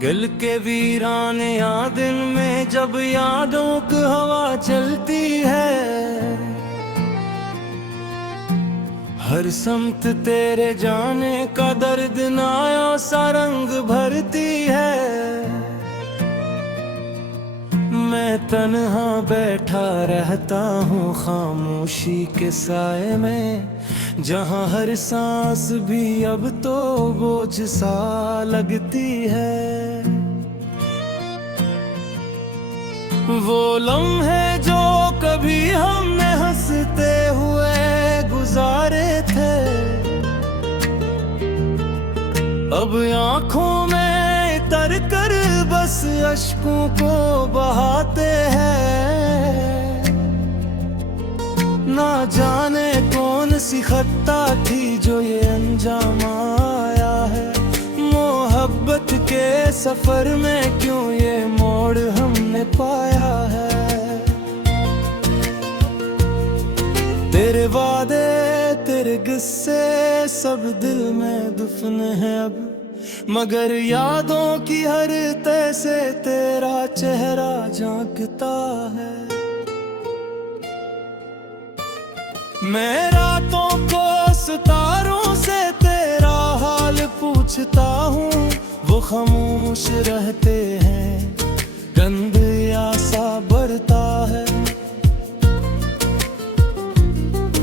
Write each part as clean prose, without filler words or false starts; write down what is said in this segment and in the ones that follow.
दिल के वीराने या दिन में जब यादों की हवा चलती है, हर समत तेरे जाने का दर्द नाया सा रंग भरती है। मैं तन्हा बैठा रहता हूँ खामोशी के साए में, जहाँ हर सांस भी अब तो बोझ सा लगती है। वो लम्हे जो कभी हमने हंसते हुए गुजारे थे, अब आंखों में तर कर बस अश्कों को बहाते हैं। ना जाने कौन सी खता थी जो ये अंजाम आया है, मोहब्बत के सफर में क्यों ये मोड़ हमने पाया है। तेरे वादे तेरे गुस्से सब दिल में दफन है अब, मगर यादों की हर तह से तेरा चेहरा झांकता है। मैं रातों को सितारों से तेरा हाल पूछता हूँ, वो खामोश रहते हैं, गंध आसा बढ़ता है।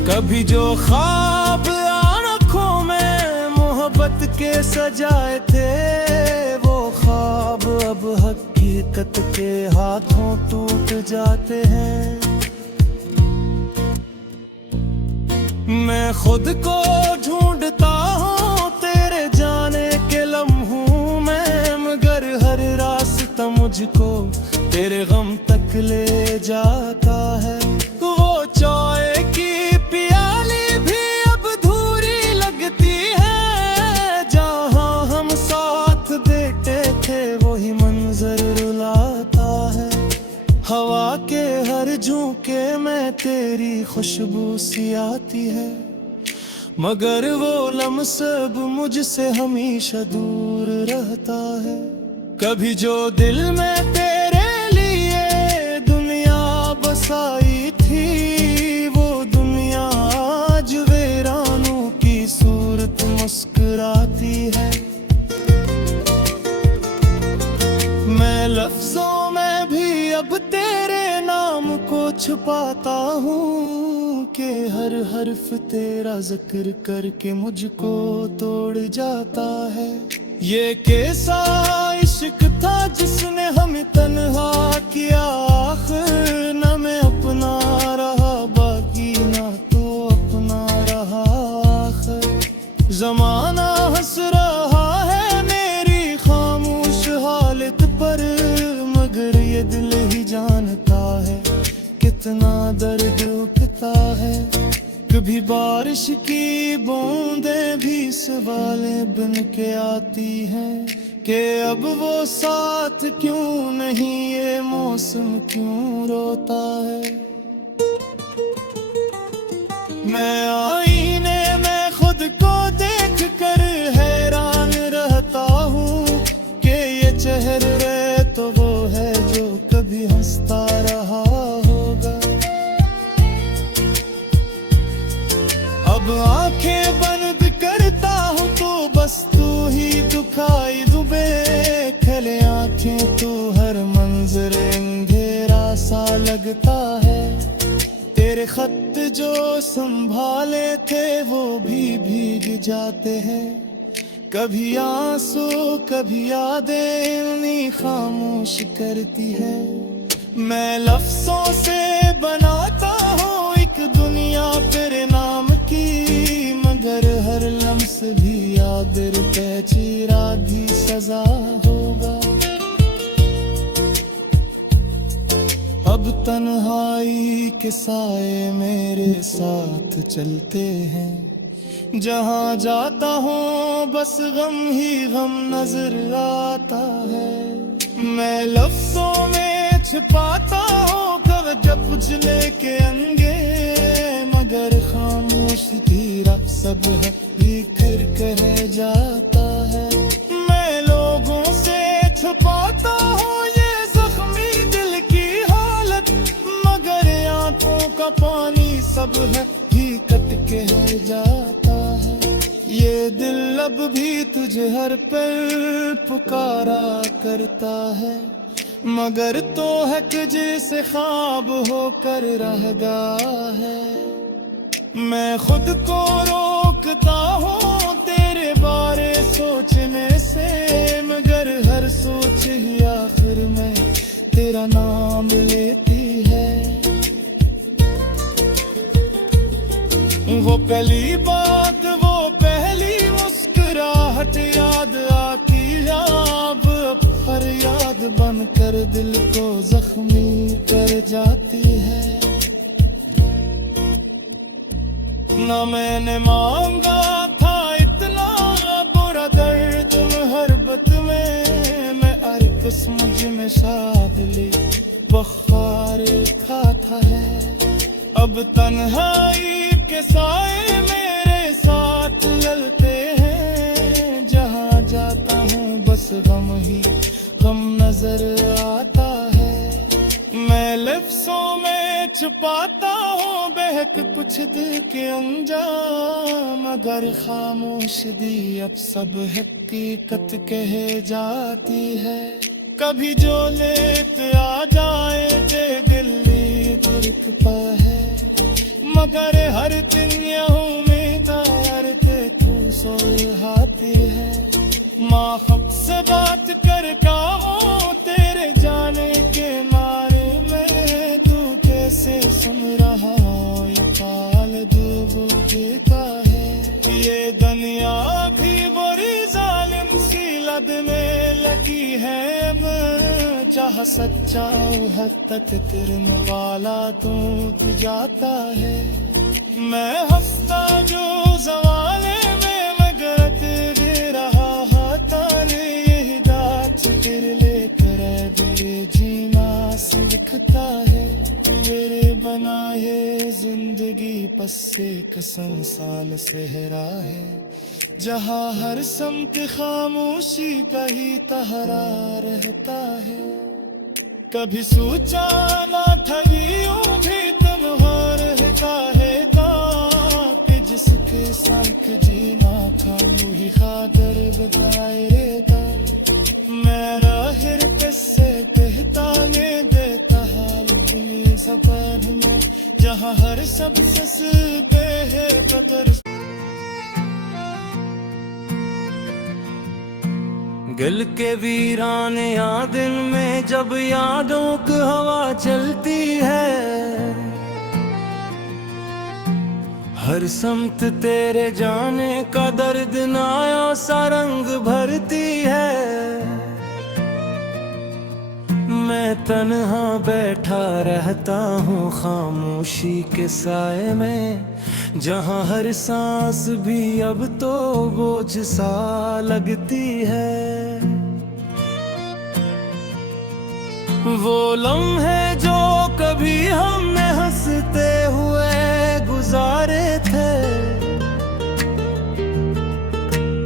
कभी जो ख्वाब आँखों में मोहब्बत के सजाए थे, वो ख्वाब अब हकीकत के हाथों टूट जाते हैं। मैं खुद को ढूंढता हूँ तेरे जाने के लम्हों में, मगर हर रास्ता मुझको तेरे गम तक ले जाता है। वो चाय की प्याली भी अब धूरी लगती है, जहाँ हम साथ बैठे थे वही मंजर रुलाता है। हवा के हर झोंके में तेरी खुशबू सी आती है, मगर वो लम्हा अब मुझसे हमेशा दूर रहता है। कभी जो दिल में तेरे लिए दुनिया बसाई थी, वो दुनिया आज वीरानों की सूरत मुस्कुराती है। मैं लफ्जों में भी अब तेरे नाम को छुपाता हूँ, कि हर हर्फ तेरा जिक्र करके मुझको तोड़ जाता है। ये कैसा इश्क था जिसने हमें तन्हा किया, आखिर न मैं अपना रहा बाकी ना तो अपना रहा आखिर। जमाना हंस रहा है मेरी खामोश हालत पर, मगर ये दिल ही जानता है कितना दर्द उठता है। कभी बारिश की बूंदें भी सवालें बन के आती हैं, कि अब वो साथ क्यों नहीं, ये मौसम क्यों रोता है। मैं आईने में खुद को देख कर हैरान रहता हूँ, कि ये चेहरे तो वो है जो कभी हंसता रहा होगा। अब आंखें बंद करता हूँ तो बस तू ही दिखाई दुबे, खले आंखें तो हर मंजर अंधेरा सा लगता है। तेरे खत जो संभाले थे वो भी भीग जाते हैं, कभी आंसू कभी यादें इन्हीं खामोश करती है। मैं लफ्जों से बनाता हूँ एक दुनिया तेरे नाम की, मगर हर लम्स भी याद पे चीरा भी सजा होगा। अब तन्हाई के साए मेरे साथ चलते हैं, जहाँ जाता हूँ बस गम ही गम नजर आता है। मैं लफ्जों में छिपाता हूँ कर जब लेके अंगे, मगर खामोश धीरा सब है बिखर कर जाता है। मैं लोगों से ख्वाब है ही कट के है जाता है। ये दिल अब भी तुझे हर पल पुकारा करता है, मगर तो है कि जिसे ख्वाब होकर रह गया है। मैं खुद को रोकता हूँ तेरे बारे सोचने से, मगर हर सोच ही आखिर में तेरा नाम लेती है। वो पहली बात, वो पहली मुस्कुराहट याद आती है अब हर याद बनकर दिल को जख्मी कर जाती है। ना मैंने मांगा था इतना बुरा दर्द मोहब्बत में, मैं अरकस मुझ में शादिली बुखार खाता है। अब तन्हाई के साए मेरे साथ ललते हैं, जहाँ जाता हूँ बस गम ही गम नजर आता है। मैं लफ्ज़ों में छुपाता हूँ बहक कुछ दिल के अंजाम, मगर खामोश दी अब सब हकीकत कह जाती है। कभी जो लेते आ जाए ते दिल्ली दिलकता है, मगर हर दिन यह उम्मीद के तू सुलझाती है। माँ हक से बात कर काओ तेरे जाने के मारे में, तू कैसे सुन रहा ये काल डूब देता है। ये दुनिया भी बड़ी जालिम सी लद में लगी है अब, चाह सच्चा हद तक तिरने वाला तू जाता है। मैं हंसता जो जवाले में मगर तेरे रहा तारे, यही गाछ गिर लेकर दिल जीना सीखता है। मेरे बनाए जिंदगी पस्से कसम साल सहरा है, जहाँ हर समत खामोशी का ही तहरा रहता है। कभी सोचा ना था यूं भी तन्हा रहता है, ताकि जिसके साथ जीना था वही खादर बताए रहता। मैं राहिर किससे कहता ने देता हाल अपनी सफर में, जहाँ हर सब सस पे है कतर। दिल के वीराने या दिन में जब यादों की हवा चलती है, हर समत तेरे जाने का दर्द नाया सा रंग भरती है। मैं तन्हा बैठा रहता हूँ खामोशी के साए में, जहाँ हर सांस भी अब तो बोझ सा लगती है। वो लम्हे जो कभी हमने हंसते हुए गुजारे थे,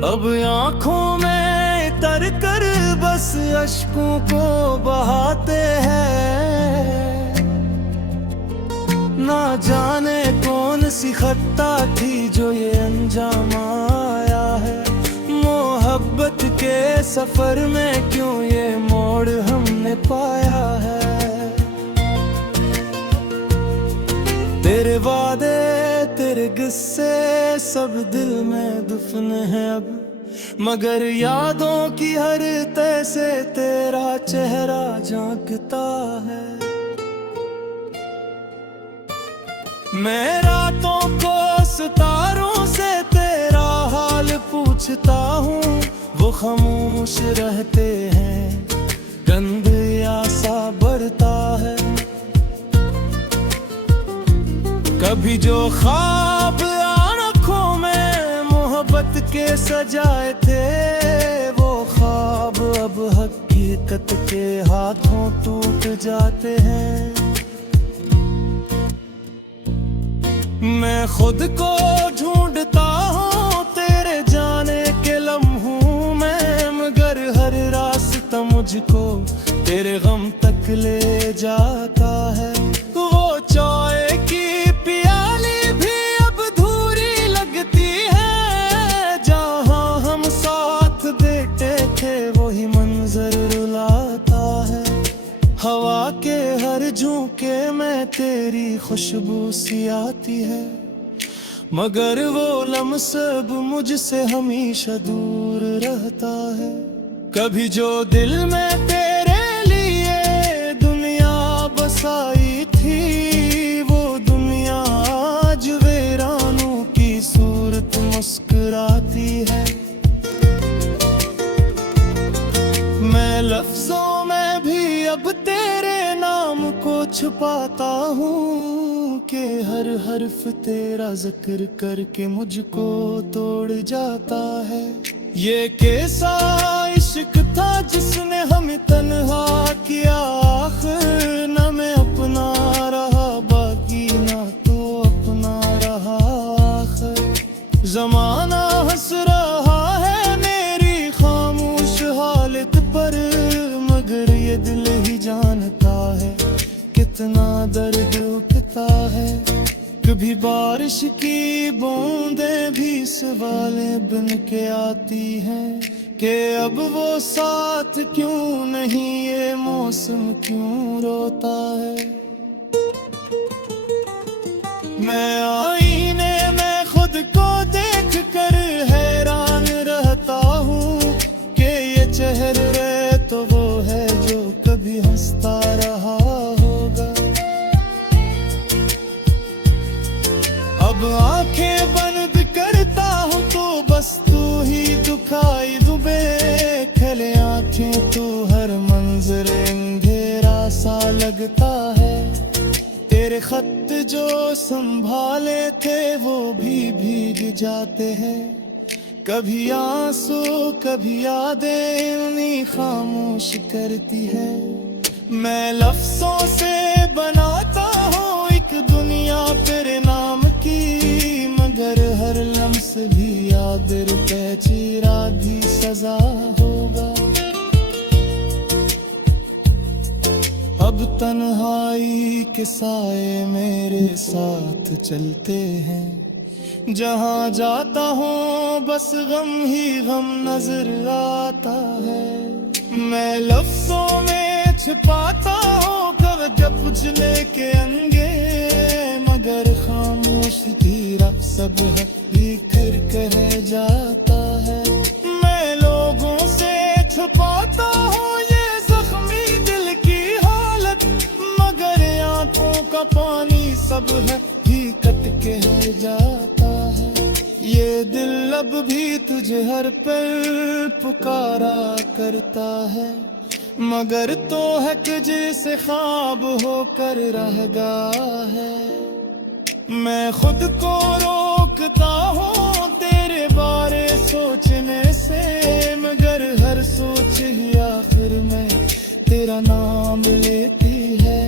अब आंखों में तर कर बस अश्कों को बहाते हैं। ना जाने कौन सी खता थी जो ये अंजाम आया है, मोहब्बत के सफर में क्यों ये मोड़ हमने पाया है। तेरे वादे तेरे गुस्से सब दिल में दफन है अब, मगर यादों की हर तह से तेरा चेहरा झांकता है। मैं रातों को सितारों से तेरा हाल पूछता हूँ, वो खामोश रहते हैं, गंद आसा बढ़ता है। कभी जो ख्वाब आँखों में मोहब्बत के सजाए थे, वो ख्वाब अब हकीकत के हाथों टूट जाते हैं। मैं खुद को ढूंढता हूँ तेरे जाने के लम्हों में, मगर हर रास्ता मुझको तेरे गम तक ले जाता है। वो चाय की प्याली खुशबू सी आती है, मगर वो लम्स अब मुझसे हमेशा दूर रहता है। कभी जो दिल में तेरे लिए दुनिया बसाई थी, वो दुनिया आज वीरानों की सूरत मुस्कुराती है। मैं लफ्जों में भी अब तेरे नाम को छुपाता हूँ कि हर हर्फ तेरा जिक्र करके मुझको तोड़ जाता है। ये कैसा इश्क था जिसने हमें तन्हा किया, आखिर न मैं अपना रहा बाकी ना तो अपना रहा आखिर। जमाना हंस रहा है मेरी खामोश हालत पर, मगर ये दिल ही जानता है कितना दर्द उठता है। कभी बारिश की बूंदें भी सवाले बन के आती हैं कि अब वो साथ क्यों नहीं, ये मौसम क्यों रोता है। मैं आईने में खुद को देख कर हैरान रहता हूँ कि ये चेहरे तो वो है जो कभी हंसता रहा होगा। अब आंखें बंद करता हूँ तो बस तू ही दिखाई दुबे, खले आंखें तो हर मंजर अंधेरा सा लगता है। तेरे खत जो संभाले थे वो भी भीग जाते हैं, कभी आंसू कभी यादें इन्हीं खामोश करती है। मैं लफ्जों से बनाता हूँ एक दुनिया तेरे नाम की, मगर हर लम्स भी याद पे चीरा भी सजा होगा। अब तन्हाई के साए मेरे साथ चलते हैं, जहाँ जाता हूँ बस गम ही गम नजर आता है। मैं लफ्जों में छिपाता हूँ कर जब उजले के अंगे, मगर खामोश धीरा सब है बिखर कर जाता है। मैं लोगों से छुपाता हूँ ये जख्मी दिल की हालत, मगर आंखों का पानी सब है ही कट के जाता है। ये दिल अब भी तुझे हर पल पुकारा करता है, मगर तो है कि जैसे ख्वाब होकर रह गया है। मैं खुद को रोकता हूँ तेरे बारे सोचने से, मगर हर सोच ही आखिर में तेरा नाम लेती है।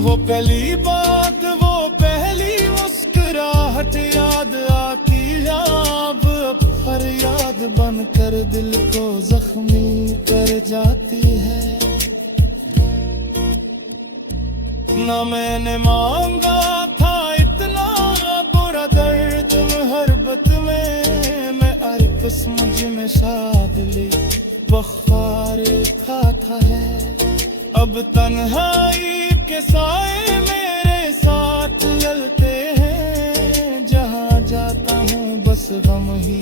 वो पहली बात वो पहली मुस्कुराहट याद आती है, अब फरियाद बनकर दिल को जख्मी कर जाती है। ना मैंने मांगा था इतना बुरा दर्द मोहब्बत में, मैं अरकस मुझ में शादली बुखार खाता है। अब तन्हाई के साए मेरे साथ ललते हैं, जहाँ जाता हूँ बस गम ही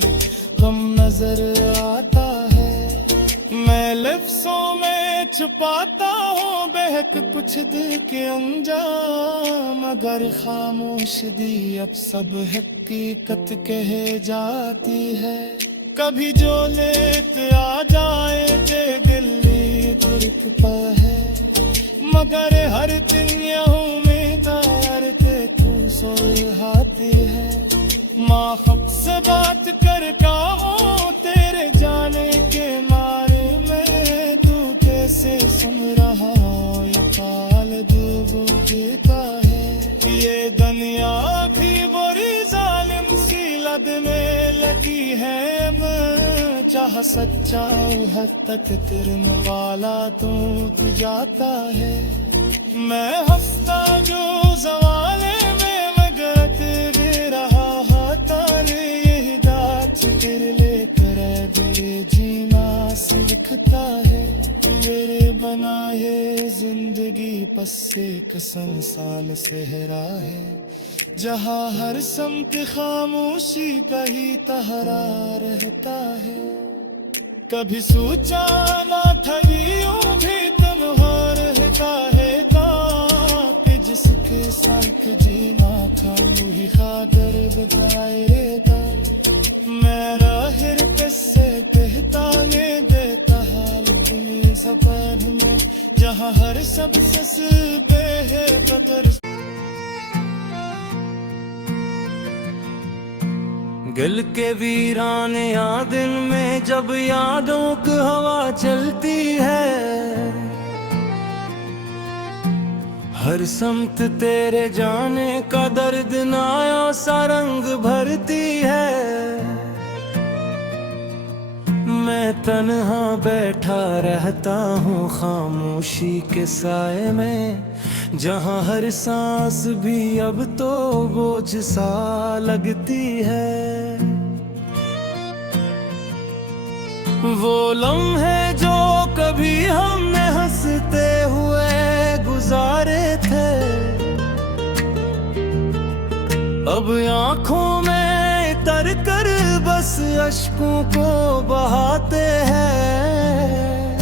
गम नजर आता है। मैं लफ्जों में छुपाता हूँ बहक कुछ दिल के अंजाम, मगर खामोश दी अब सब हकीकत कह जाती है। कभी जो लेते आ जाए ते दिल्ली दिखता है, मगर हर दिन यह उम्मीदार के तू सुलझाती है। माँ खब से बात कर काहूँ तेरे जाने के मारे में, तू कैसे सुन रहा ये काल डूब देता है। ये दुनिया भी बुरी जालिम सी लद में लगी है, अब चाह सच्चा हद तक तिरने वाला तू जाता है। मैं हफ्ता जो जवाले में मगर तेरे रहा तारे, यही दाच तेरे लेकर जीना सीखता है। मेरे बना ये जिंदगी बस एक सुनसान सहरा है, जहाँ हर समत खामोशी का ही तहरा रहता है। कभी सोचा ना था यूं भी तन्हा रहता है, ताकि जिसके साथ जीना था वही खादर बताए रहता। मेरा हिर किससे कहता ने देता हाल इतनी सफर में, जहाँ हर सब सस पे है कतर। दिल के वीराने या दिन में जब यादों की हवा चलती है, हर समत तेरे जाने का दर्द नाया सा रंग भरती है। मैं तन्हा बैठा रहता हूँ खामोशी के साए में, जहाँ हर सांस भी अब तो बोझ सा लगती है। वो लम्हे जो कभी हमने हंसते हुए गुजारे थे, अब आंखों में तर कर बस अश्कों को बहाते हैं।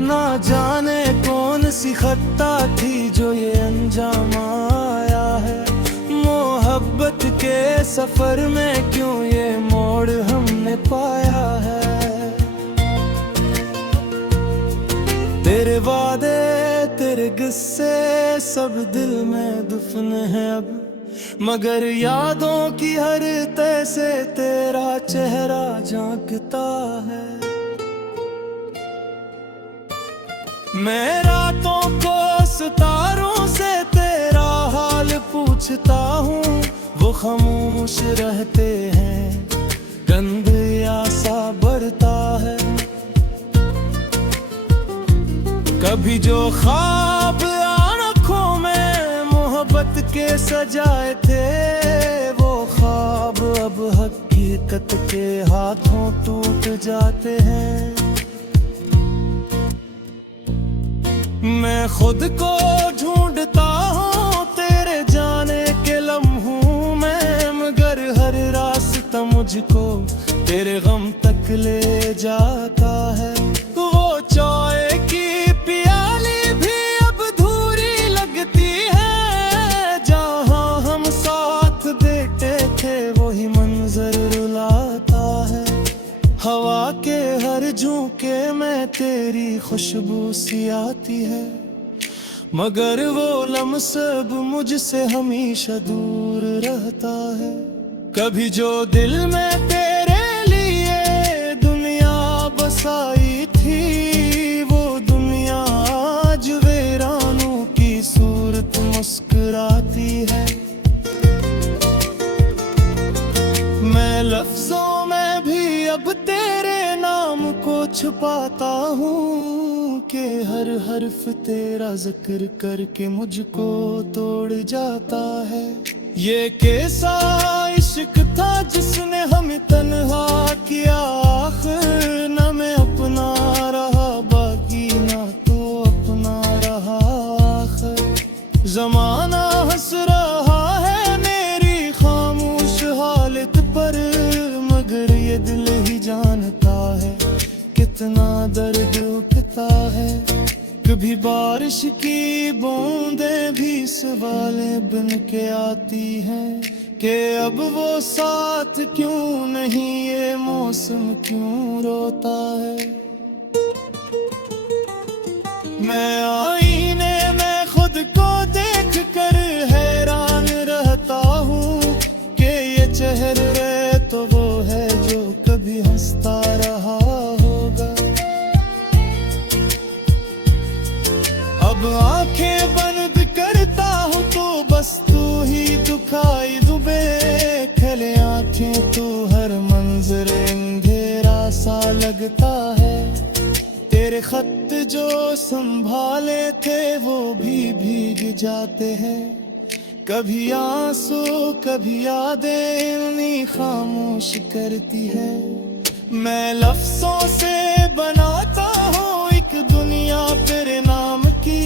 ना जाने कौन सी खता थी जो ये अंजाम आया है, मोहब्बत के सफर में क्यों ये मोड़ हमने पाया है। तेरे वादे तेरे गुस्से सब दिल में दफन है अब, मगर यादों की हर तह से तेरा चेहरा झांकता है। मैं रातों को सितारों से तेरा हाल पूछता हूँ, वो खामोश रहते हैं, गंध आसा बढ़ता है। कभी जो ख्वाब आँखों में मोहब्बत के सजाए थे, वो ख्वाब अब हकीकत के हाथों टूट जाते हैं। मैं खुद को ढूंढता हूँ तेरे जाने के लम्हों में, मगर हर रास्ता मुझको तेरे गम तक ले जाता है। वो चाय की प्याली भी अब धूरी लगती है, जहाँ हम साथ बैठे थे वही मंजर रुलाता है। हवा के हर झोंके में तेरी खुशबू सी आती है, मगर वो लम्हा अब मुझसे हमेशा दूर रहता है। कभी जो दिल में तेरे लिए दुनिया बसाई थी, वो दुनिया आज वीरानों की सूरत मुस्कुराती है। मैं लफ्जों में भी अब तेरे नाम को छुपाता हूँ, कि हर हर्फ तेरा जिक्र करके मुझको तोड़ जाता है। ये कैसा इश्क था जिसने हमें तन्हा किया, आखिर न मैं अपना रहा बाकी ना तो अपना रहा आखिर। जमाना हंस रहा है मेरी खामोश हालत पर, मगर ये दिल ही जानता है कितना दर्द उठता है। कभी बारिश की बूंदें भी सवाले बन के आती हैं, कि अब वो साथ क्यों नहीं, ये मौसम क्यों रोता है। मैं आईने में खुद को देख कर हैरान रहता हूँ, कि ये चेहरे तो वो है जो कभी हंसता रहा होगा। अब आंखें बंद करता हूँ तो बस तू ही दिखाई दुबे, खले आंखें तो हर मंजर अंधेरा सा लगता है। तेरे खत जो संभाले थे वो भी भीग जाते हैं, कभी आंसू कभी यादें इन्हीं खामोश करती है। मैं लफ्जों से बनाता हूँ एक एक दुनिया तेरे नाम की,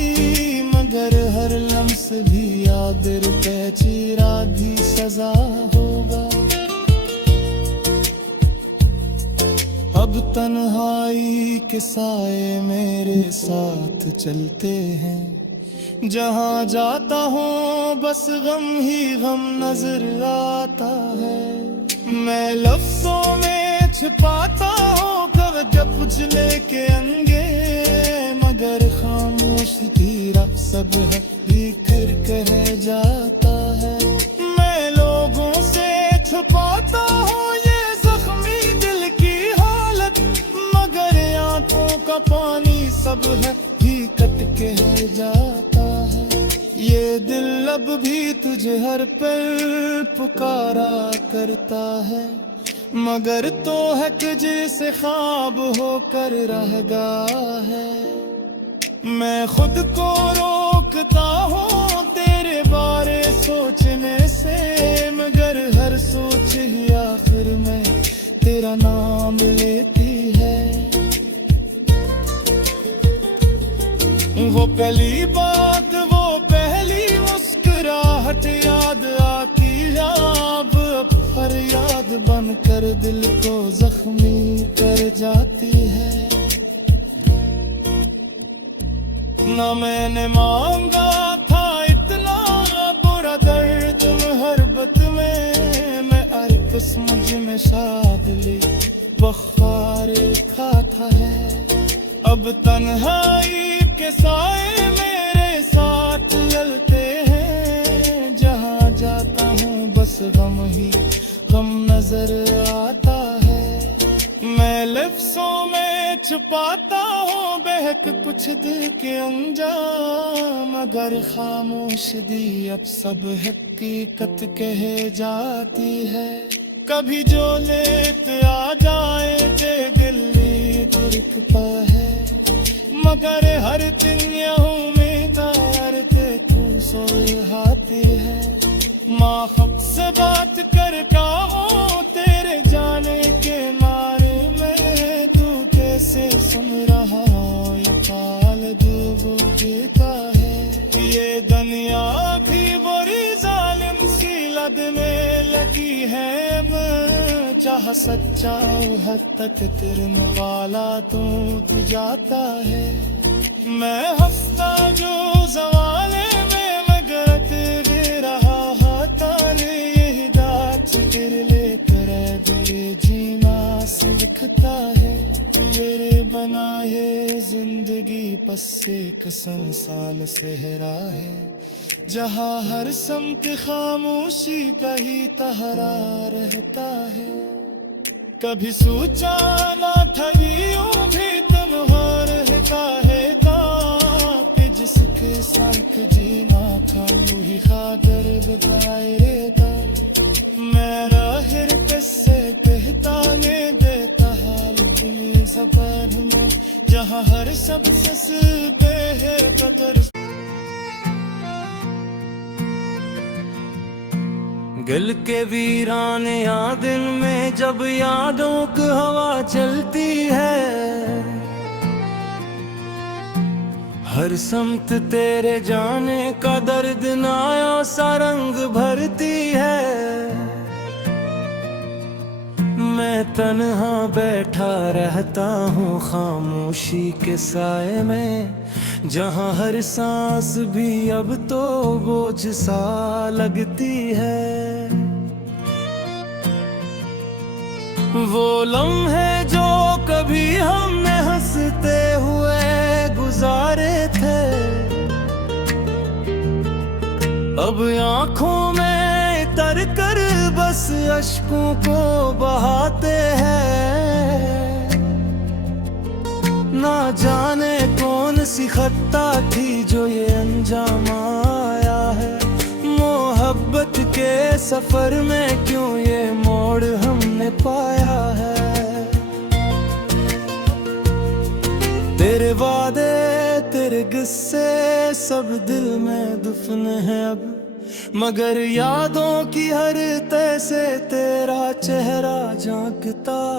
मगर हर लम्स भी याद रुपए चीरा भी सजा होगा। अब तन्हाई के साए मेरे साथ चलते हैं, जहाँ जाता हूँ बस गम ही गम नजर आता है। मैं लफ्जों में छिपाता हूँ कब जब उजले के अंगे, मगर खामोश धीरा सब है भीतर कह जाता है। मैं लोगों से छुपाता हूँ ये जख्मी दिल की हालत, मगर आंखों का पानी सब है कट कह जाता है। ये दिल अब भी तुझे हर पल पुकारा करता है, मगर तो है कि जिसे ख्वाब होकर रह गया है। मैं खुद को रोकता हूँ तेरे बारे सोचने से, मगर हर सोच ही आखिर में तेरा नाम लेती है। वो पहली बात, वो पहली मुस्कुराहट याद आती है अब फरियाद बनकर दिल को जख्मी कर जाती है। ना मैंने मांगा था इतना बुरा दर्द मोहब्बत में, मैं अर्कस मुझ में शादली बखार खाता है। अब तन्हाई के साए मेरे साथ चलते हैं, जहाँ जाता हूँ बस गम ही गम नजर आता है। मैं लफ्जों में छुपाता हूँ बहक कुछ दिल के अंजाम, मगर खामोश दी अब सब हकीकत कह जाती है। कभी जो लेते आ जाए ते दिल्ली दिखता है, मगर हर दिन यूं में तार के तू सुलझाती है। माँ खब से बात कर काओ तेरे जाने के मारे में, तू कैसे सुन रहा ये काल डूब जीता है। ये दुनिया भी बड़ी जालिम सी लद में लगी है, अब चाह सच्चा हद तक तेरे वाला तू जाता है। मैं हफ्ता जो जवाले में मगर तेरे रहा तारे, यही दाच गिर लेकर दिल जीना सीखता है। तेरे बनाए जिंदगी बस एक संसाल सहरा है, जहाँ हर समत खामोशी का ही तहरा रहता है। कभी सोचा ना था यूं भी तन्हा रहता है, जिसके साथ जीना था वही खादर बताए रहता। मैं राहिर किससे कहता ने देता हाल तुम्हें सफर में, जहाँ हर सब ससते है कतर। गल के वीराने या दिन में जब यादों की हवा चलती है, हर समत तेरे जाने का दर्द नाया सा रंग भरती है। मैं तन्हा बैठा रहता हूँ खामोशी के साए में, जहाँ हर सांस भी अब तो बोझ सा लगती है। वो लम्हे जो कभी हमने हंसते हुए गुजारे थे, अब आंखों में तर कर बस अश्कों को बहाते हैं। ना जाने कौन सी खता थी जो ये अंजाम आया है, मोहब्बत के सफर में क्यों ये मोड़ हमने पाया है। तेरे वादे तेरे गुस्से सब दिल में दुफन है अब, मगर यादों की हर तह से तेरा चेहरा झांकता